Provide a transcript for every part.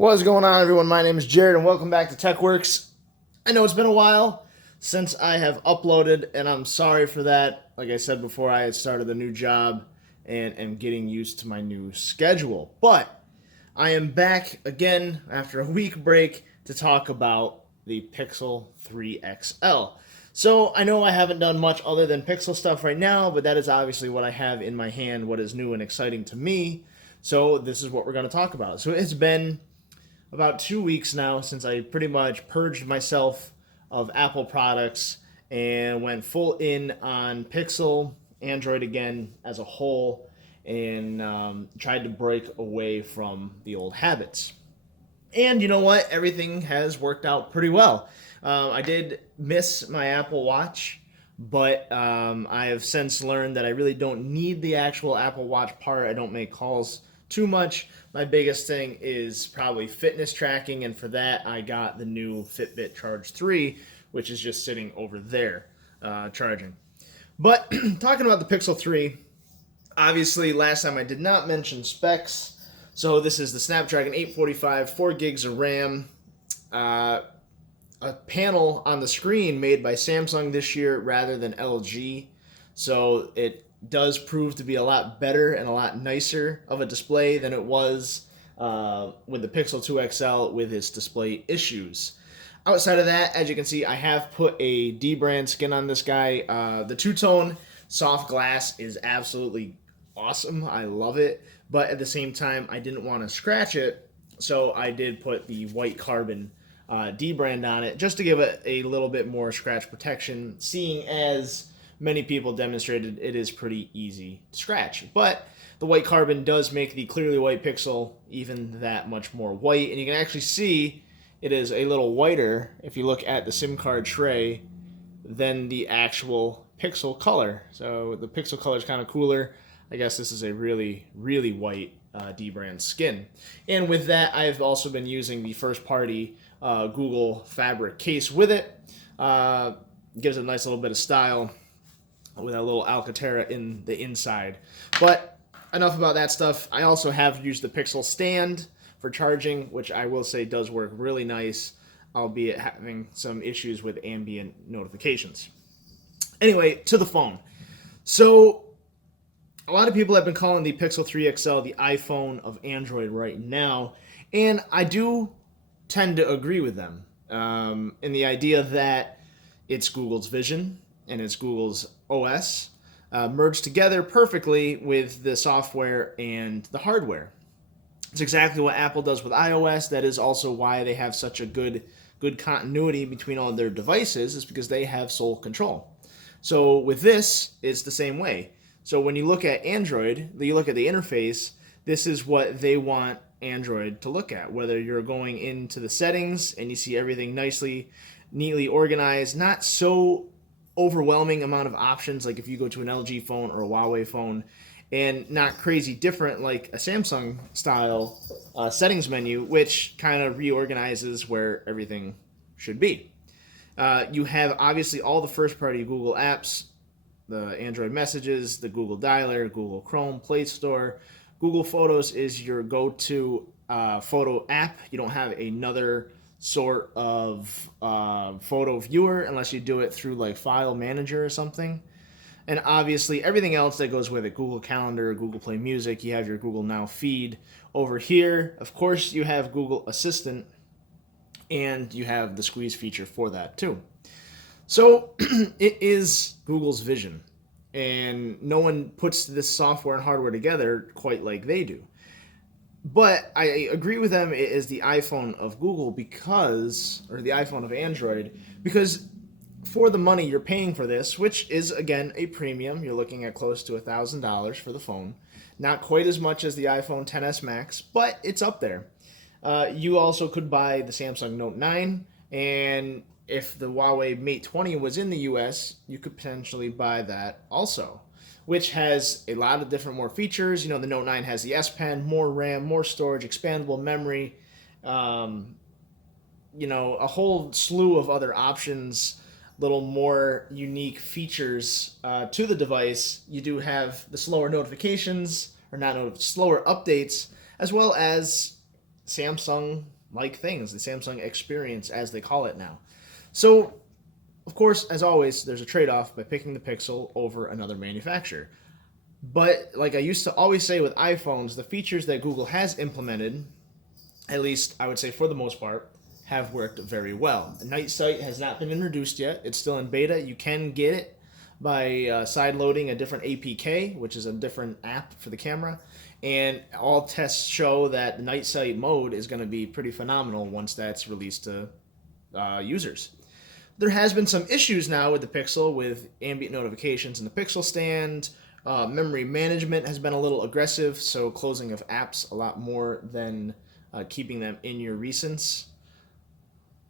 What's going on, everyone? My name is Jared, and welcome back to TechWorks. I know it's been a while since I have uploaded, and I'm sorry for that. Like I said before, I had started a new job and am getting used to my new schedule. But I am back again after a week break to talk about the Pixel 3 XL. So I know I haven't done much other than Pixel stuff right now, but that is obviously what I have in my hand, what is new and exciting to me. So this is what we're going to talk about. So it's been about 2 weeks now since I pretty much purged myself of Apple products and went full in on Pixel, Android again as a whole, and tried to break away from the old habits. And you know what? Everything has worked out pretty well. I did miss my Apple Watch, but I have since learned that I really don't need the actual Apple Watch part. I don't make calls too much. My biggest thing is probably fitness tracking, and for that, I got the new Fitbit Charge 3, which is just sitting over there charging. But talking about the Pixel 3, obviously, last time I did not mention specs. So this is the Snapdragon 845, 4 gigs of RAM, a panel on the screen made by Samsung this year rather than LG. So it does prove to be a lot better and a lot nicer of a display than it was with the Pixel 2 XL with its display issues. Outside of that, as you can see, I have put a D-brand skin on this guy. The two-tone soft glass is absolutely awesome. I love it. But at the same time, I didn't want to scratch it, so I did put the white carbon D-brand on it just to give it a little bit more scratch protection, seeing as many people demonstrated it is pretty easy to scratch. But the white carbon does make the clearly white Pixel even that much more white, and you can actually see it is a little whiter if you look at the SIM card tray than the actual Pixel color. So the Pixel color is kind of cooler. I guess this is a really, really white D-brand skin. And with that, I've also been using the first-party Google fabric case with it. Gives it a nice little bit of style with a little Alcantara in the inside. But enough about that stuff. I also have used the Pixel stand for charging, which I will say does work really nice, albeit having some issues with ambient notifications. Anyway, to the phone. So a lot of people have been calling the Pixel 3 XL the iPhone of Android right now, and I do tend to agree with them in the idea that it's Google's vision and it's Google's OS merged together perfectly with the software and the hardware. It's exactly what Apple does with iOS. That is also why they have such a good continuity between all their devices, is because they have sole control. So with this, it's the same way. So when you look at Android, you look at the interface, this is what they want Android to look at. Whether you're going into the settings and you see everything nicely, neatly organized, not so overwhelming amount of options like if you go to an LG phone or a Huawei phone, and not crazy different like a Samsung style settings menu, which kind of reorganizes where everything should be. You have obviously all the first-party Google apps, the Android messages, the Google Dialer, Google Chrome, Play Store. Google Photos is your go-to photo app. You don't have another sort of photo viewer unless you do it through like File Manager or something. And obviously everything else that goes with it, Google Calendar, Google Play Music, you have your Google Now feed. Over here, of course, you have Google Assistant, and you have the squeeze feature for that too. So it is Google's vision, and no one puts this software and hardware together quite like they do. But I agree with them, it is the iPhone of Google because, or the iPhone of Android, because for the money you're paying for this, which is, again, a premium, you're looking at close to $1,000 for the phone. Not quite as much as the iPhone XS Max, but it's up there. You also could buy the Samsung Note 9, and if the Huawei Mate 20 was in the US, you could potentially buy that also, which has a lot of different more features. You know, the Note 9 has the S Pen, more RAM, more storage, expandable memory, you know, a whole slew of other options, little more unique features to the device. You do have the slower notifications, or not slower updates, as well as Samsung-like things, the Samsung experience, as they call it now. So, of course, as always, there's a trade-off by picking the Pixel over another manufacturer. But like I used to always say with iPhones, the features that Google has implemented, at least I would say for the most part, have worked very well. Night Sight has not been introduced yet. It's still in beta. You can get it by side-loading a different APK, which is a different app for the camera. And all tests show that the Night Sight mode is going to be pretty phenomenal once that's released to users. There has been some issues now with the Pixel, with ambient notifications in the Pixel stand. Memory management has been a little aggressive, so closing of apps a lot more than keeping them in your recents.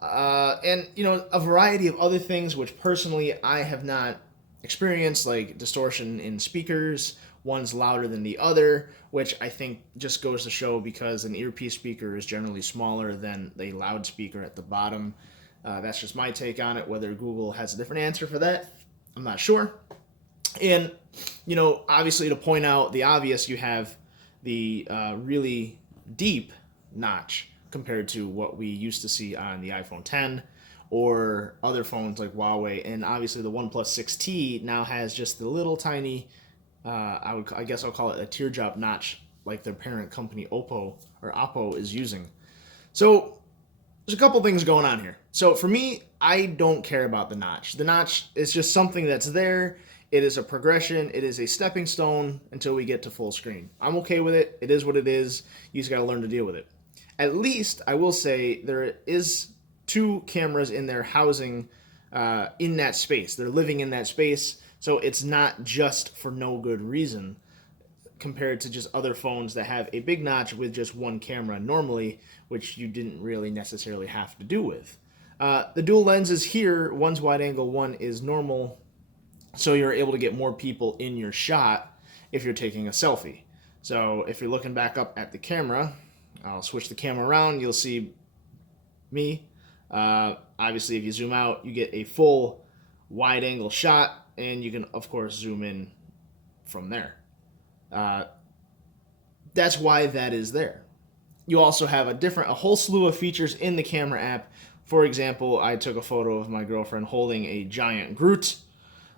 And, a variety of other things which personally I have not experienced, like distortion in speakers, one's louder than the other, which I think just goes to show because an earpiece speaker is generally smaller than a loudspeaker at the bottom. That's just my take on it. Whether Google has a different answer for that, I'm not sure. And, obviously to point out the obvious, you have the really deep notch compared to what we used to see on the iPhone 10 or other phones like Huawei. And obviously the OnePlus 6T now has just the little tiny, I guess I'll call it a teardrop notch, like their parent company Oppo is using. So there's a couple things going on here. So for me, I don't care about the notch. The notch is just something that's there. It is a progression. It is a stepping stone until we get to full screen. I'm okay with it. It is what it is. You just got to learn to deal with it. At least I will say there is 2 cameras in their housing in that space. They're living in that space, so it's not just for no good reason compared to just other phones that have a big notch with just 1 camera normally, which you didn't really necessarily have to do with. The dual lenses here, one's wide angle, one is normal, so you're able to get more people in your shot if you're taking a selfie. So if you're looking back up at the camera, I'll switch the camera around, you'll see me. Obviously, if you zoom out, you get a full wide angle shot, and you can, of course, zoom in from there. That's why that is there. You also have a whole slew of features in the camera app. For example, I took a photo of my girlfriend holding a giant Groot.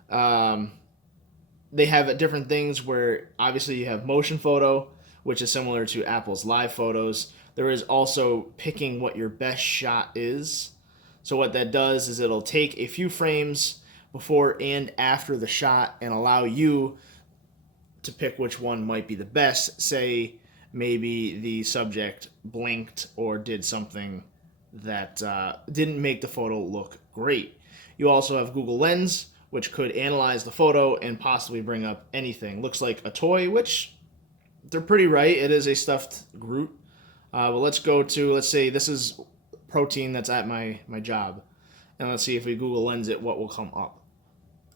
They have different things where obviously you have motion photo, which is similar to Apple's live photos. There is also picking what your best shot is. So what that does is it'll take a few frames before and after the shot and allow you to pick which one might be the best. Say maybe the subject blinked or did something that didn't make the photo look great. You also have Google Lens, which could analyze the photo and possibly bring up anything. Looks like a toy, which they're pretty right. It is a stuffed Groot. But let's say this is protein that's at my job. And let's see if we Google Lens it, what will come up.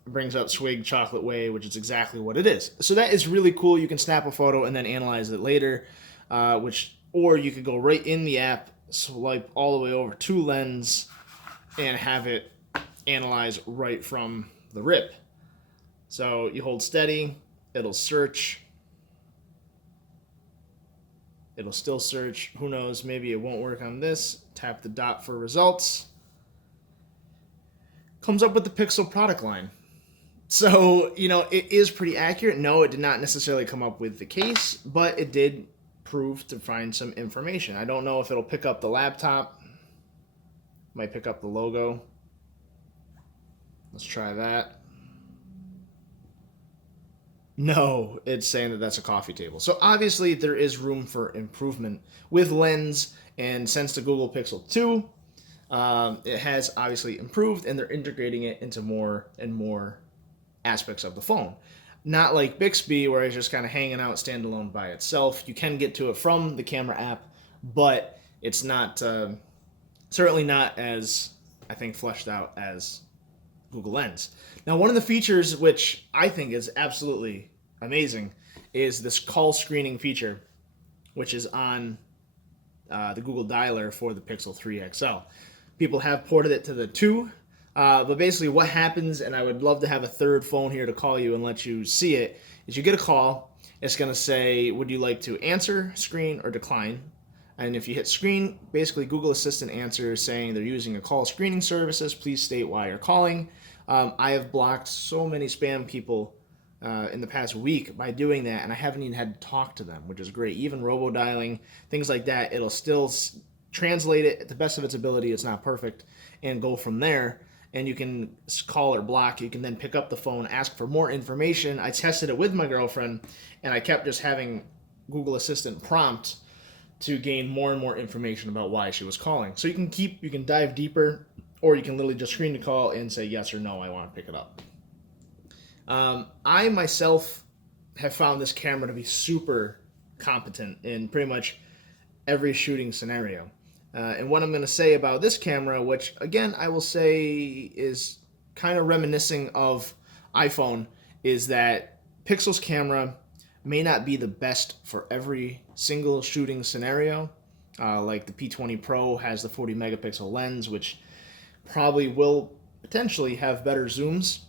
It brings up Swig Chocolate Whey, which is exactly what it is. So that is really cool. You can snap a photo and then analyze it later. Or you could go right in the app, swipe all the way over to Lens, and have it analyze right from the rip. So you hold steady, it'll search. It'll still search. Who knows, maybe it won't work on this. Tap the dot for results. Comes up with the Pixel product line. So, it is pretty accurate. No, it did not necessarily come up with the case, but it did prove to find some information. I don't know if it'll pick up the laptop. Might pick up the logo. Let's try that. No, it's saying that that's a coffee table. So obviously there is room for improvement with Lens, and since the Google Pixel 2, it has obviously improved, and they're integrating it into more and more aspects of the phone. Not like Bixby, where it's just kind of hanging out standalone by itself. You can get to it from the camera app, but it's not certainly not as, I think, fleshed out as Google Lens. Now, one of the features which I think is absolutely amazing is this call screening feature, which is on the Google Dialer for the Pixel 3 XL. People have ported it to the 2, but basically what happens, and I would love to have a third phone here to call you and let you see it, is you get a call. It's going to say, would you like to answer, screen, or decline? And if you hit screen, basically Google Assistant answers saying they're using a call screening services. Please state why you're calling. I have blocked so many spam people in the past week by doing that, and I haven't even had to talk to them, which is great. Even robo-dialing, things like that, it'll still translate it at the best of its ability. It's not perfect, and go from there. And you can call or block. You can then pick up the phone, ask for more information. I tested it with my girlfriend, and I kept just having Google Assistant prompt to gain more and more information about why she was calling. So you can dive deeper, or you can literally just screen the call and say yes or no, I want to pick it up. I myself have found this camera to be super competent in pretty much every shooting scenario. And what I'm going to say about this camera, which again I will say is kind of reminiscing of iPhone, is that Pixel's camera may not be the best for every single shooting scenario. Like the P20 Pro has the 40 megapixel lens, which probably will potentially have better zooms,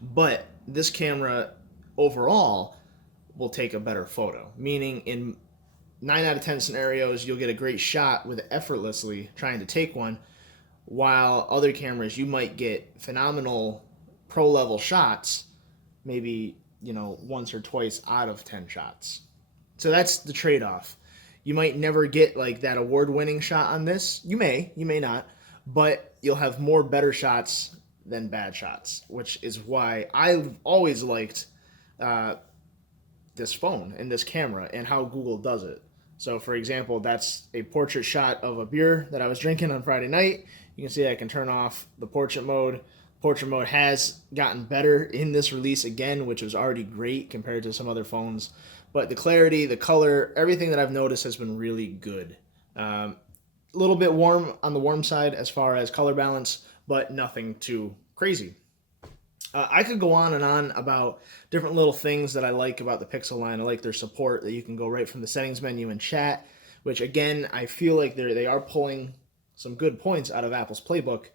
but this camera overall will take a better photo, meaning in 9 out of 10 scenarios you'll get a great shot with effortlessly trying to take one, while other cameras you might get phenomenal pro level shots, maybe once or twice out of 10 shots. So that's the trade-off. You might never get like that award-winning shot on this. You may not, but you'll have more better shots than bad shots, which is why I've always liked this phone and this camera and how Google does it. So for example, that's a portrait shot of a beer that I was drinking on Friday night. You can see I can turn off the portrait mode. Portrait mode has gotten better in this release again, which was already great compared to some other phones. But the clarity, the color, everything that I've noticed has been really good. A little bit warm on the warm side as far as color balance, but nothing too crazy. I could go on and on about different little things that I like about the Pixel line. I like their support that you can go right from the settings menu and chat, which again, I feel like they are pulling some good points out of Apple's playbook.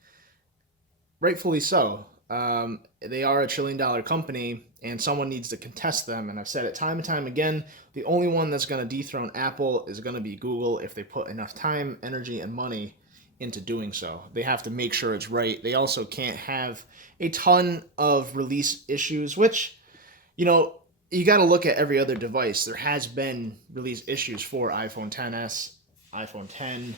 Rightfully so. They are a $1 trillion company, and someone needs to contest them. And I've said it time and time again, the only one that's going to dethrone Apple is going to be Google if they put enough time, energy, and money into doing so. They have to make sure it's right. They also can't have a ton of release issues, which, you got to look at every other device. There has been release issues for iPhone XS, iPhone 10,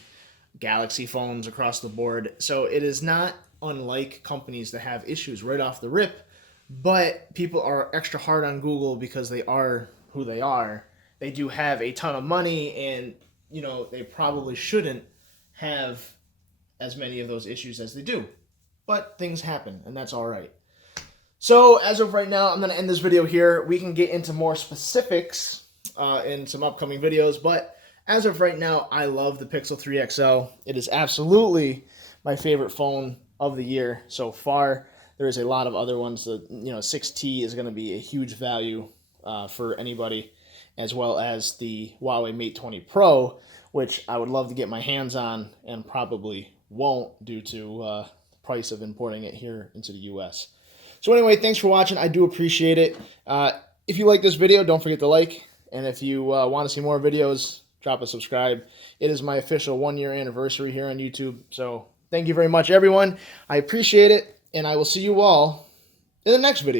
Galaxy phones across the board. So it is not unlike companies that have issues right off the rip, but people are extra hard on Google because they are who they are. They do have a ton of money, and they probably shouldn't have as many of those issues as they do, but things happen, and that's all right. So as of right now, I'm going to end this video here. We can get into more specifics in some upcoming videos, but as of right now, I love the Pixel 3 XL. It is absolutely my favorite phone of the year so far. There is a lot of other ones that 6T is going to be a huge value for anybody, as well as the Huawei Mate 20 Pro, which I would love to get my hands on and probably won't due to the price of importing it here into the US. So anyway, thanks for watching. I do appreciate it. If you like this video, don't forget to like, and if you want to see more videos, drop a subscribe. It is my official 1-year anniversary here on YouTube, so thank you very much, everyone. I appreciate it, and I will see you all in the next video.